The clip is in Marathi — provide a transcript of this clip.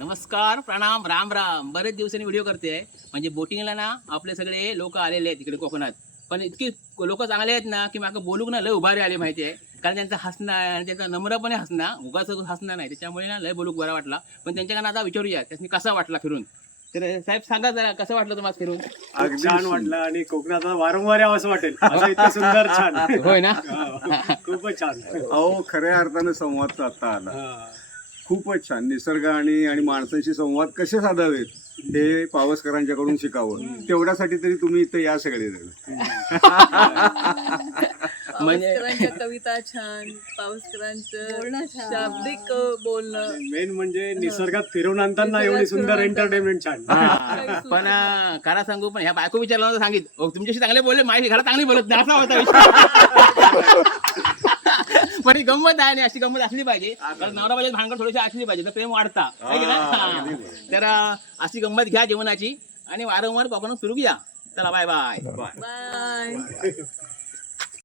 नमस्कार, प्रणाम, राम राम. बरेच दिवसांनी व्हिडिओ करते म्हणजे बोटिंगला ना आपले सगळे लोक आलेले आहेत इकडे कोकणात. पण इतकी लोक चांगले आहेत ना की मागं बोलूक ना लय उभारे आले माहिती आहे. कारण त्यांचा हसणं आणि त्यांचा नम्रपणे हसणं उगाच हसणं नाही, त्याच्यामुळे ना लय बोलूक बरा वाटला. पण त्यांच्याकडे आता विचारूया त्यांनी कसा वाटला फिरून. तर साहेब सांगा जरा कसं वाटलं तुम्हाला फिरून. खूप छान वाटलं आणि कोकणात आता वारंवार यावं असं वाटेल, असं इतकं सुंदर छान. होय ना. खूपच छान. अहो खऱ्या अर्थानं संवाद साधता आला. हा. खूपच छान. निसर्ग आणि माणसांशी संवाद कसे साधावेत हे पावसकरांच्याकडून शिकावं. तेवढ्यासाठी तरी तुम्ही इथं या सगळेजण. म्हणजे पावसकरांच्या कविता छान, पावसकरांचं शाब्दिक बोलणं. मेन म्हणजे निसर्गात फिरून आणताना एवढी सुंदर एंटरटेनमेंट छान. हा. पण खरा सांगू पण ह्या बायको विचारलं सांगित तुमच्याशी चांगले बोलले, माझी घरात चांगली बोलत नाही असा होता विषय. पण ही गंमत आहे आणि अशी गंमत असली पाहिजे. कारण नवरा पाहिजे भांडण थोडीशी असली पाहिजे तर प्रेम वाढता है की नाही? तर अशी गंमत घ्या जीवनाची आणि वारंवार कोकणात फिरू घ्या. चला बाय बाय. बाय.